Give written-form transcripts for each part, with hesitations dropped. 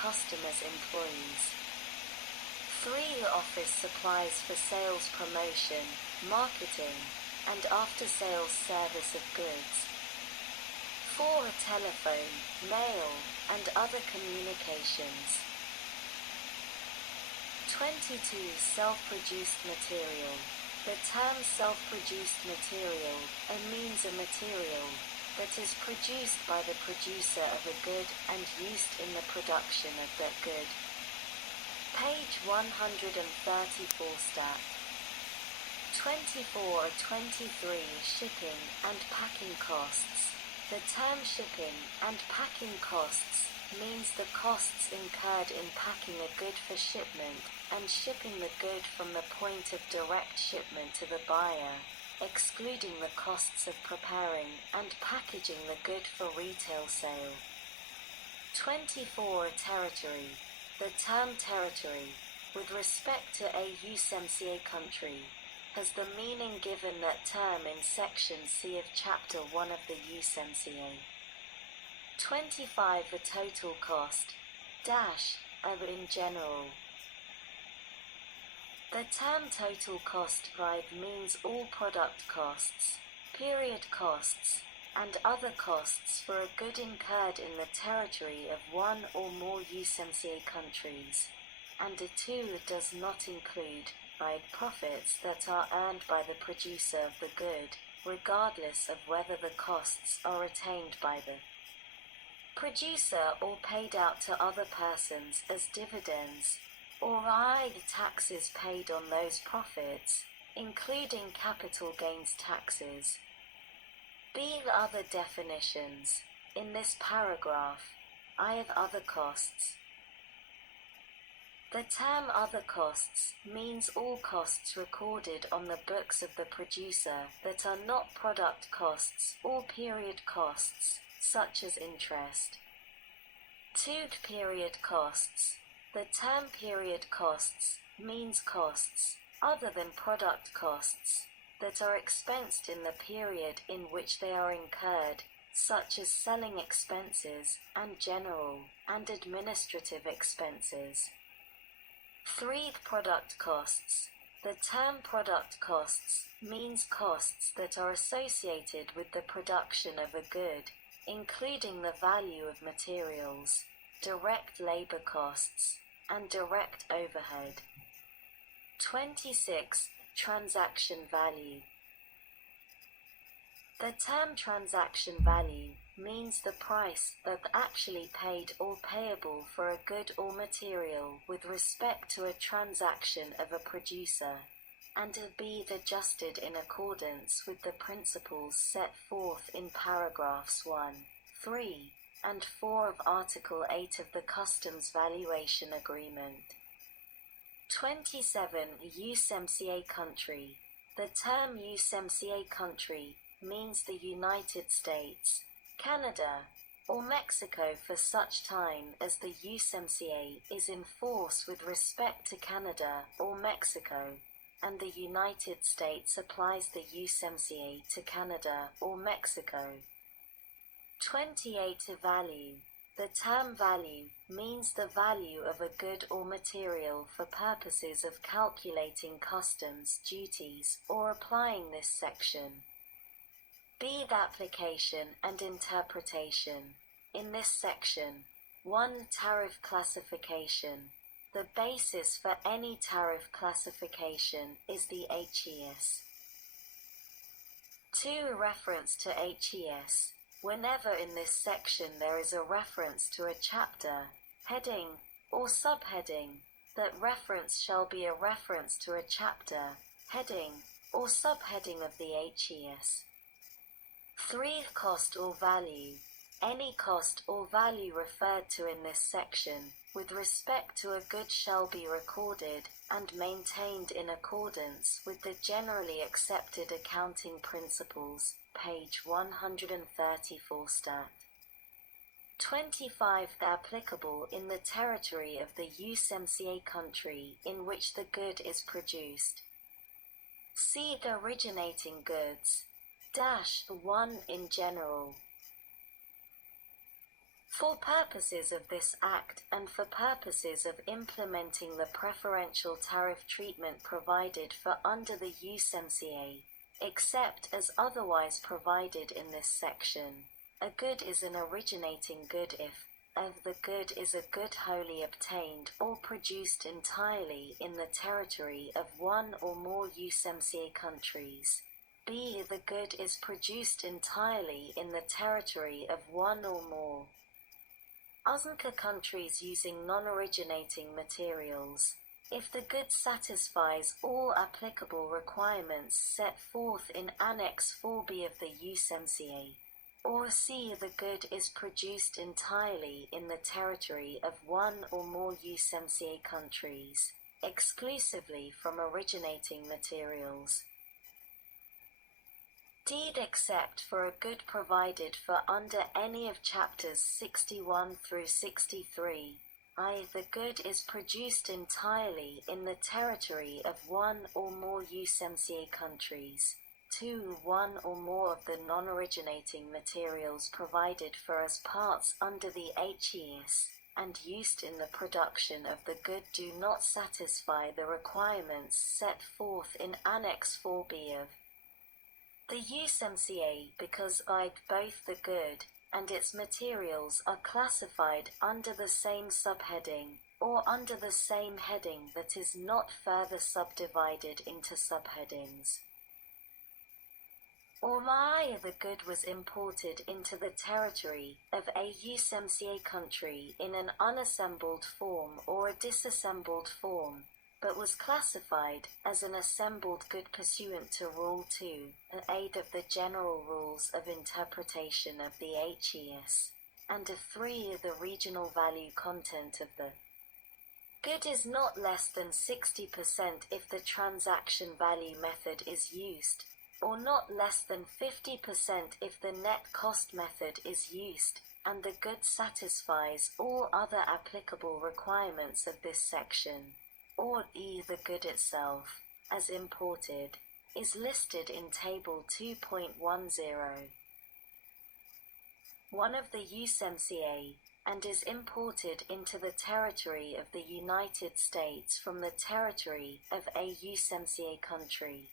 customer's employees. 3. Office supplies for sales promotion, marketing, and after-sales service of goods. 4. Telephone, mail, and other communications. 22. Self-produced material. The term self-produced material means a material that is produced by the producer of a good and used in the production of that good. Page 134 stat. 24 or 23. Shipping and packing costs. The term shipping and packing costs means the costs incurred in packing a good for shipment and shipping the good from the point of direct shipment to the buyer, excluding the costs of preparing and packaging the good for retail sale. 24. Territory. The term territory, with respect to a USMCA country, has the meaning given that term in Section C of Chapter 1 of the USMCA. 25. The total cost, in general. The term total cost means all product costs, period costs, and other costs for a good incurred in the territory of one or more USMCA countries, and a 2 does not include profits that are earned by the producer of the good, regardless of whether the costs are retained by the producer or paid out to other persons as dividends, or the taxes paid on those profits, including capital gains taxes. B. The other definitions. In this paragraph, other costs. The term other costs means all costs recorded on the books of the producer that are not product costs or period costs, such as interest. 2. Period costs. The term period costs means costs, other than product costs, that are expensed in the period in which they are incurred, such as selling expenses and general and administrative expenses. 3. Product costs. The term product costs means costs that are associated with the production of a good, including the value of materials, direct labor costs, and direct overhead. 26. Transaction value. The term transaction value means the price actually paid or payable for a good or material with respect to a transaction of a producer, and to be adjusted in accordance with the principles set forth in paragraphs 1, 3, and 4 of Article 8 of the Customs Valuation Agreement. 27. USMCA country. The term USMCA country means the United States, Canada, or Mexico for such time as the USMCA is in force with respect to Canada or Mexico, and the United States applies the USMCA to Canada or Mexico. 28. Value. The term value means the value of a good or material for purposes of calculating customs duties or applying this section. B. The application and interpretation. In this section, 1. Tariff classification. The basis for any tariff classification is the HES. 2. Reference to HES. Whenever in this section there is a reference to a chapter, heading, or subheading, that reference shall be a reference to a chapter, heading, or subheading of the HES. 3. Cost or value. Any cost or value referred to in this section, with respect to a good shall be recorded and maintained in accordance with the generally accepted accounting principles, page 134 stat. 25. Applicable in the territory of the USMCA country in which the good is produced. See the originating goods. 1. In general. For purposes of this Act and for purposes of implementing the preferential tariff treatment provided for under the USMCA, except as otherwise provided in this section, a good is an originating good if the good is a good wholly obtained or produced entirely in the territory of one or more USMCA countries. B. The good is produced entirely in the territory of one or more USMCA countries using non-originating materials, if the good satisfies all applicable requirements set forth in Annex 4B of the USMCA, or C. The good is produced entirely in the territory of one or more USMCA countries, exclusively from originating materials. D. Except for a good provided for under any of chapters 61 through 63, I. The good is produced entirely in the territory of one or more USMCA countries. 2. One or more of the non-originating materials provided for as parts under the HES and used in the production of the good do not satisfy the requirements set forth in Annex 4B of the USMCA because both the good and its materials are classified under the same subheading or under the same heading that is not further subdivided into subheadings. Or I. The good was imported into the territory of a USMCA country in an unassembled form or a disassembled form, but was classified as an assembled good pursuant to Rule 2, an aid of the General Rules of Interpretation of the HES, and 3. The regional value content of the good is not less than 60% if the transaction value method is used, or not less than 50% if the net cost method is used, and the good satisfies all other applicable requirements of this section. Or E. The good itself, as imported, is listed in Table 2.10. 1 of the USMCA, and is imported into the territory of the United States from the territory of a USMCA country.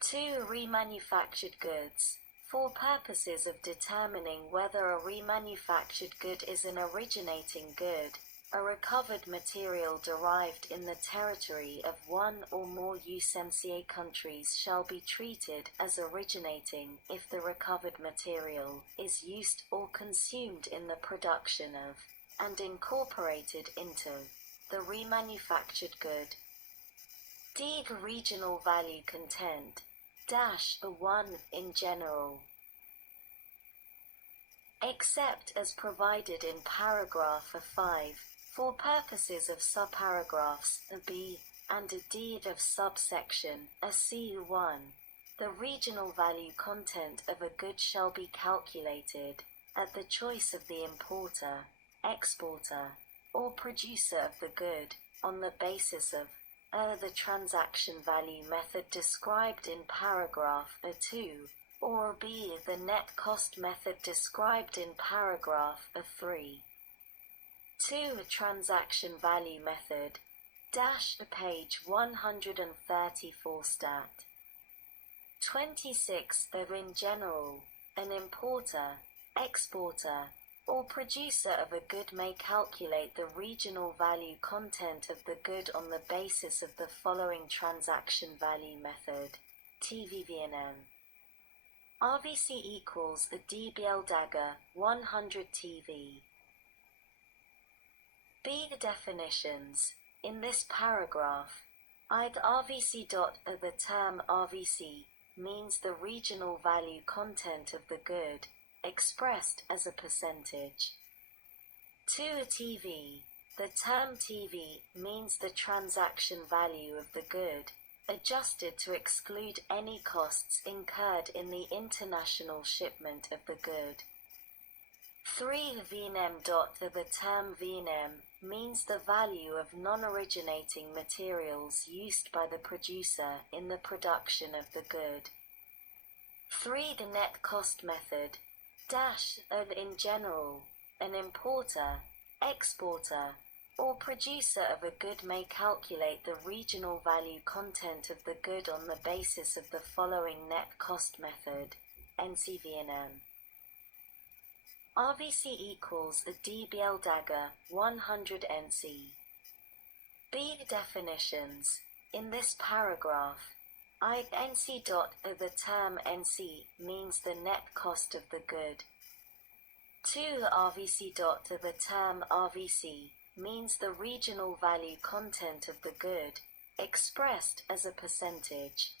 2. Remanufactured goods. For purposes of determining whether a remanufactured good is an originating good, a recovered material derived in the territory of one or more USMCA countries shall be treated as originating if the recovered material is used or consumed in the production of, and incorporated into, the remanufactured good. D. Regional value content. The 1. In general. Except as provided in paragraph 5, for purposes of subparagraphs B and D of subsection C1, the regional value content of a good shall be calculated, at the choice of the importer, exporter, or producer of the good, on the basis of the transaction value method described in paragraph 2, or B. The net cost method described in paragraph 3. 2. Transaction value method. Page 134 stat. 26. In general, an importer, exporter, or producer of a good may calculate the regional value content of the good on the basis of the following transaction value method. TVVNM. RVC equals a DBL dagger 100 TV. B. The definitions. In this paragraph, RVC. The term RVC means the regional value content of the good, expressed as a percentage. 2. TV. The term TV means the transaction value of the good, adjusted to exclude any costs incurred in the international shipment of the good. 3. VNM. The term VNM means the value of non-originating materials used by the producer in the production of the good. 3. The net cost method. In general, An importer, exporter, or producer of a good may calculate the regional value content of the good on the basis of the following net cost method, NCVNM. RVC equals a dBl dagger, 100 NC. B. Definitions. In this paragraph, NC dot the term NC means the net cost of the good. 2. RVC dot the term RVC means the regional value content of the good, expressed as a percentage.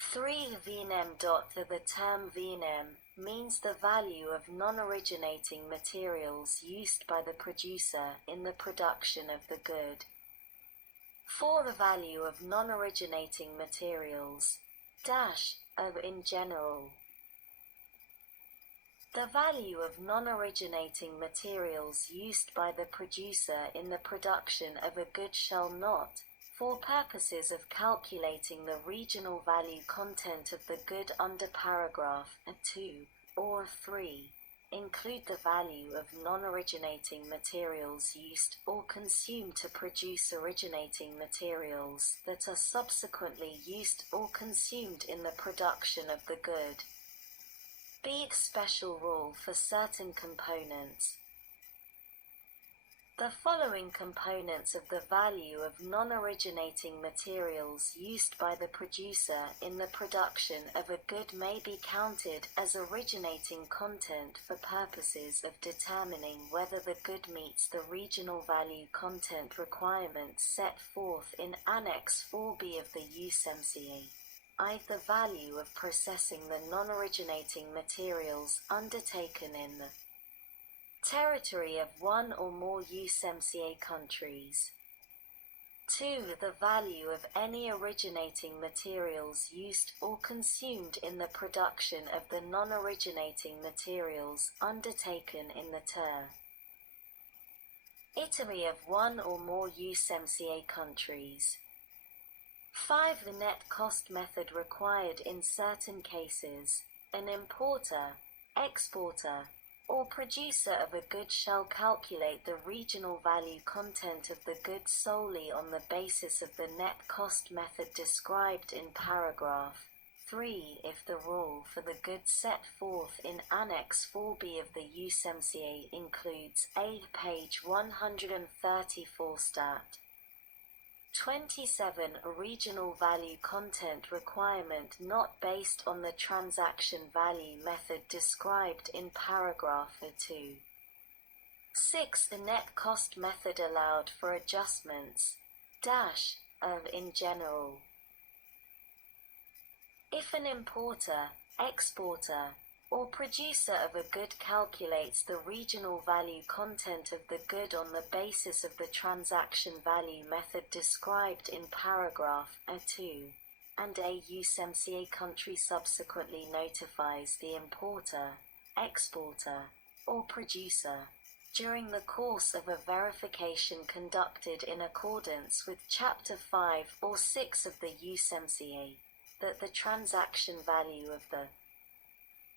3. VNM dot the term VNM means the value of non-originating materials used by the producer in the production of the good. 4. The value of non-originating materials, in general. The value of non-originating materials used by the producer in the production of a good shall not, for purposes of calculating the regional value content of the good under paragraph 2 or 3, include the value of non-originating materials used or consumed to produce originating materials that are subsequently used or consumed in the production of the good. B. Special rule for certain components. The following components of the value of non-originating materials used by the producer in the production of a good may be counted as originating content for purposes of determining whether the good meets the regional value content requirements set forth in Annex 4B of the USMCA. The value of processing the non-originating materials undertaken in the territory of one or more USMCA countries. 2. The value of any originating materials used or consumed in the production of the non-originating materials undertaken in the territory of one or more USMCA countries. 5. The net cost method required in certain cases. An importer, exporter, or producer of a good shall calculate the regional value content of the good solely on the basis of the net cost method described in paragraph 3 if the rule for the good set forth in Annex 4B of the USMCA includes page 134 stat. 27. A regional value content requirement not based on the transaction value method described in paragraph 2. 6. The net cost method allowed for adjustments, in general. If an importer, exporter, or producer of a good calculates the regional value content of the good on the basis of the transaction value method described in paragraph 2, and a USMCA country subsequently notifies the importer, exporter, or producer, during the course of a verification conducted in accordance with Chapter 5 or 6 of the USMCA, that the transaction value of the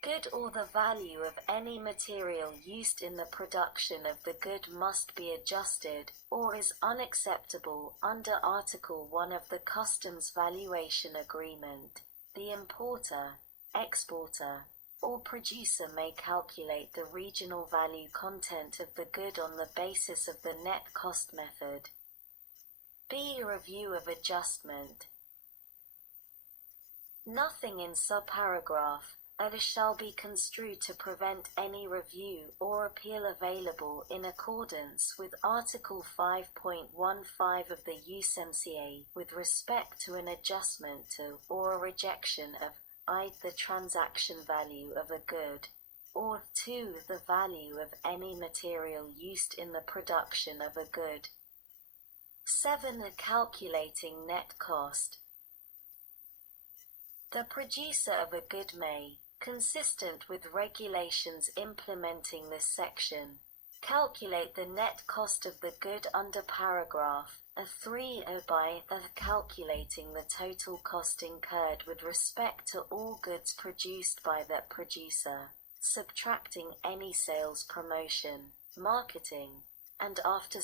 good or the value of any material used in the production of the good must be adjusted, or is unacceptable under Article 1 of the Customs Valuation Agreement. The importer, exporter, or producer may calculate the regional value content of the good on the basis of the net cost method. B. Review of adjustment. Nothing in subparagraph shall be construed to prevent any review or appeal available in accordance with Article 5.15 of the USMCA with respect to an adjustment to or a rejection of the transaction value of a good, or 2. the value of any material used in the production of a good. 7. The calculating net cost. The producer of a good may, consistent with regulations implementing this section, calculate the net cost of the good under paragraph 3 by calculating the total cost incurred with respect to all goods produced by that producer, subtracting any sales, promotion, marketing, and after